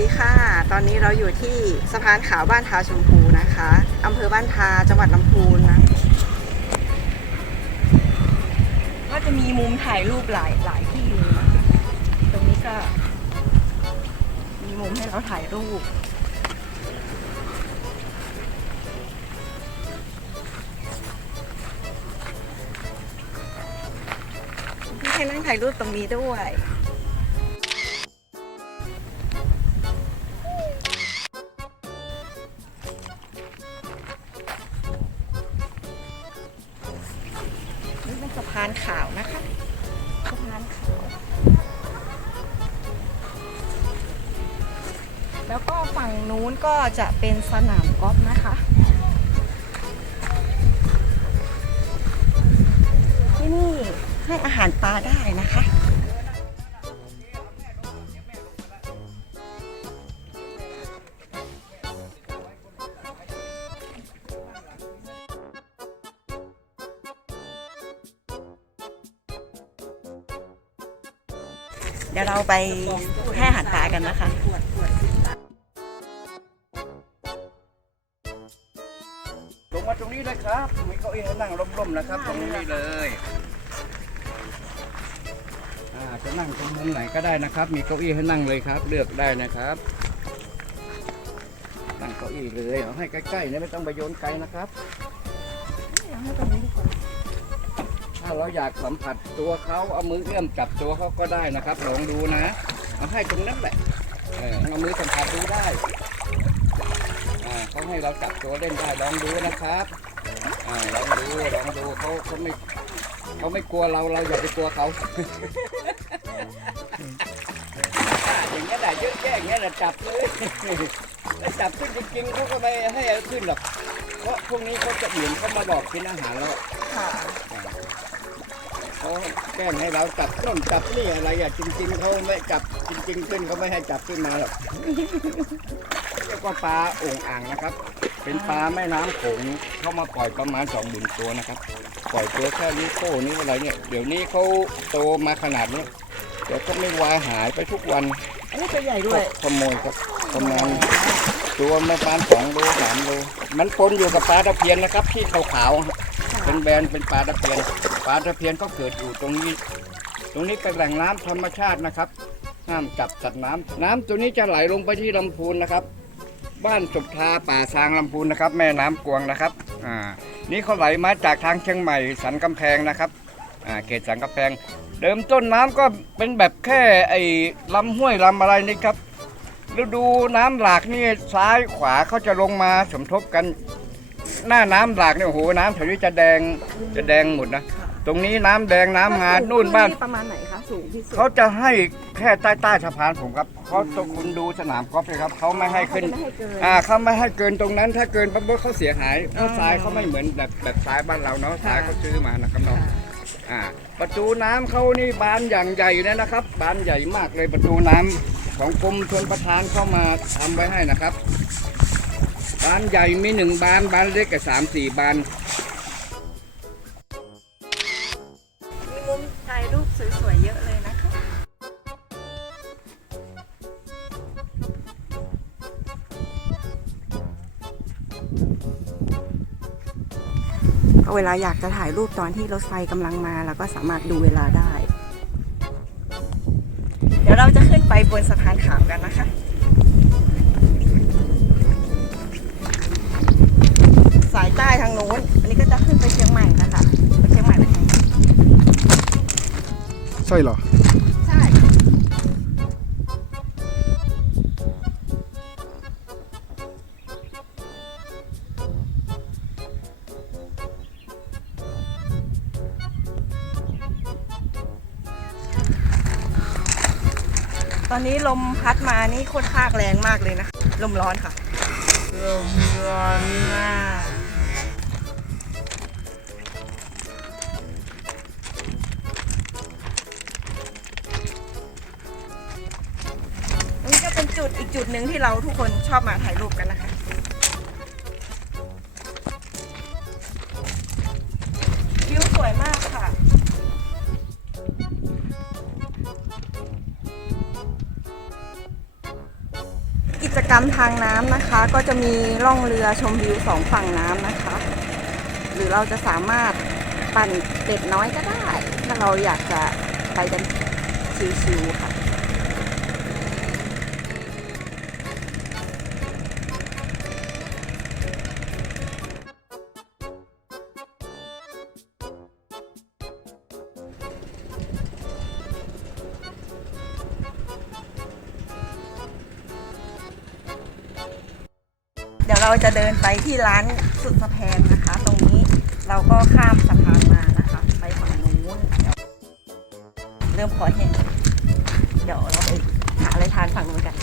ดีค่ะ ตอนนี้เราอยู่ที่สะพานขาวบ้านทาชมพูนะคะอำเภอบ้านทาจังหวัดลำพูนนะ ก็จะมีมุมถ่ายรูปหลายหลายที่เลยนะคะตรงนี้ก็ มีมุมให้เราถ่ายรูปมีให้นั่งถ่ายรูปตรงนี้ด้วยานขาวนะคะสะพานขาว แล้วก็ฝั่งนู้นก็จะเป็นสนามกอล์ฟนะคะที่นี่ให้อาหารปลาได้นะคะ เดี๋ยวเราไปให้หารปลากันนะคะลงมาตรงนี้เลยครับมีเก้าอี้ให้นั่งร่มๆนะครับ ตรงนี้เลยอ่าจะนั่งตรงมุมไหนก็ได้นะครับ มีเก้าอี้ให้นั่งเลยครับ เลือกได้นะครับ นั่งเก้าอี้เลยเอาให้ใกล้ๆนะไม่ต้องไปโยนไกลนะครับถ้า เราอยากสัมผัสตัวเขาเอามือเอื้อมจับตัวเขาก็ได้นะครับ ลองดูนะ เอาให้ตรงนั้นแหละเออเอามือสัมผัสดูได้อ่าเขาให้เราจับตัวเล่นได้ลองดูนะครับอ่าลองดูลองดูเขาเขาไม่เขาไม่กลัวเราเราอย่าไปกลัวเขา อย่างนี้ยแหละเยอะแยะอย่างเงี้ยแหละจับเลยแล้วจับขึ้นจริงๆเขาก็ไม่ให้เอาขึ้นหรอก เพราะพวกนี้เขาจะเหมือนเขามาบอกกินอาหารแล้วค่ะ เขาแกล้งให้เราจับต้นจับนี่อะไรอะจริง ๆเขาไม่จับจริง ๆ ขึ้นเขาไม่ให้จับขึ้นมาหรอกเรียกว่าปลาโอ่งอ่างนะครับ เป็นปลาแม่น้ำโขงเข้ามาปล่อยประมาณสองหมื่นตัวนะครับ ปล่อยตัวแค่นี้วโป้นี้วอะไรเนี่ยเดี๋ยวนี้เขาโตมาขนาดนี้เดี๋ยวก็ไม่วายหายไปทุกวันอันนี้ตัวใหญ่ด้วยขโมยครับประมาณตัวประมาณสองโลสามโลมันปนอยู่กับปลาตะเพียนนะครับ ที่ขาวๆ เป็นแบรนเป็นปลาตะเพียนปลาตะเพียนก็เกิดอยู่ตรงนี้ ตรงนี้เป็นแหล่งน้ำธรรมชาตินะครับ ห้ามจับสัตว์น้ำน้ำตัวนี้จะไหลลงไปที่ลำพูนนะครับ บ้านสุทาป่าซางลำพูนนะครับ แม่น้ำกวงนะครับอ่านี่เขาไหลมาจากทางเชียงใหม่สันกำแพงนะครับอ่าเขตสันกำแพง เดิมต้นน้ำก็เป็นแบบแค่ไอ้ลำห้วยลำอะไรนี่ครับฤดูน้ำหลากนี่ซ้ายขวาเขาจะลงมาสมทบกัน หน้าน้ำหลากเนี่ยโอ้โหน้ำแถวนี้จะแดงจะแดงหมดนะตรงนี้น้ำแดงน้ำงานู่นบ้าน ประมาณไหนคะสูงที่สุดเขาจะให้แค่ใต้ใต้สะพานผมครับเขาต้องคุณดูสนามกอล์ฟเลยครับเขาไม่ให้ขึ้นเขาจะไม่ให้เกิน อ่าเขาไม่ให้เกินตรงนั้น ถ้าเกินปั๊บเขาเสียหายเพราะทรายเขาไม่เหมือนแบบแบบทรายบ้านเราเนาะทรายเขาซื้อมานะครับเนาะอ่าประตูน้ำเขานี่บานอย่างใหญ่เลยนะครับ บานใหญ่มากเลยประตูน้ำของกรมชลประทานเข้ามาทำไว้ให้นะครับ บานใหญ่มีหนึ่งบานบานเล็กกับสามสี่บาน มีมุมถ่ายรูปสวยๆเยอะเลยนะคะก็เวลาอยากจะถ่ายรูปตอนที่รถไฟกำลังมาเราก็สามารถดูเวลาได้ เดี๋ยวเราจะขึ้นไปบนสะพานขาวกันนะคะายใต้ทางโน้น อันนี้ก็จะขึ้นไปเชียงใหม่นะคะไปเชียงใหม่ไปทางนี้ใช่เหรอ ใช่ ตอนนี้ลมพัดมานี่โคตรภาคแรงมากเลยนะ ลมร้อนค่ะ ลมร้อนมาก จุดอีกจุดหนึ่งที่เราทุกคนชอบมาถ่ายรูปกันนะคะ วิวสวยมากค่ะ กิจกรรมทางน้ำนะคะ ก็จะมีล่องเรือชมวิวสองฝั่งน้ำนะคะ หรือเราจะสามารถปั่นเป็ดน้อยก็ได้ ถ้าเราอยากจะไปกันชิวๆค่ะ ดี๋ยวเราจะเดินไปที่ร้านสุดสะแพงนะคะ ตรงนี้เราก็ข้ามสะพานมานะคะ ไปฝั่งนู้นเริ่มขอแห้งเดี๋ยวเราไปหาอะไรทานฝั่งนู้นกัน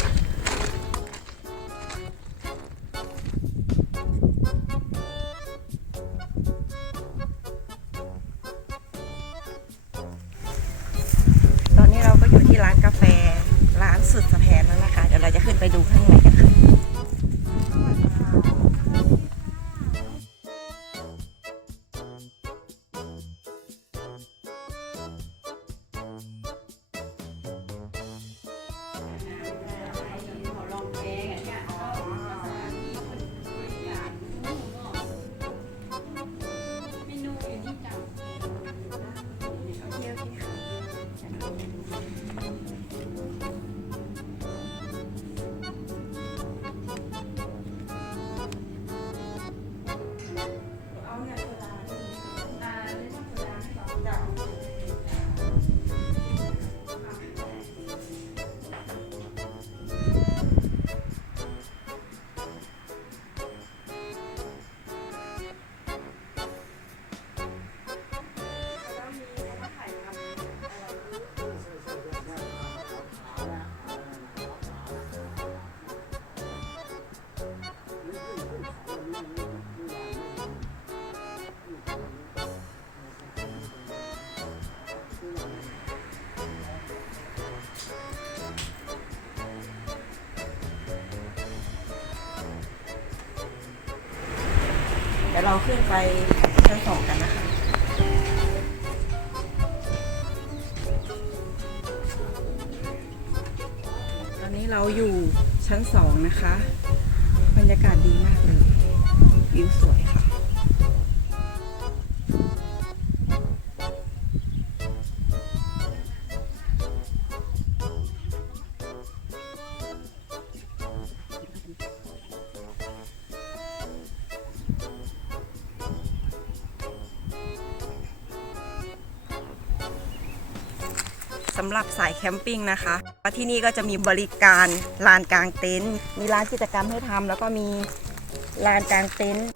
ดี๋ยวเราขึ้นไปชั้นสองกันนะคะ ตอนนี้เราอยู่ชั้นสองนะคะ บรรยากาศดีมากเลย วิวสวยค่ะ สำหรับสายแคมปิ้งนะคะที่นี่ก็จะมีบริการลานกลางเต็นท์มีร้านกิจกรรมให้ทำแล้วก็มีลานกลางเต็นท์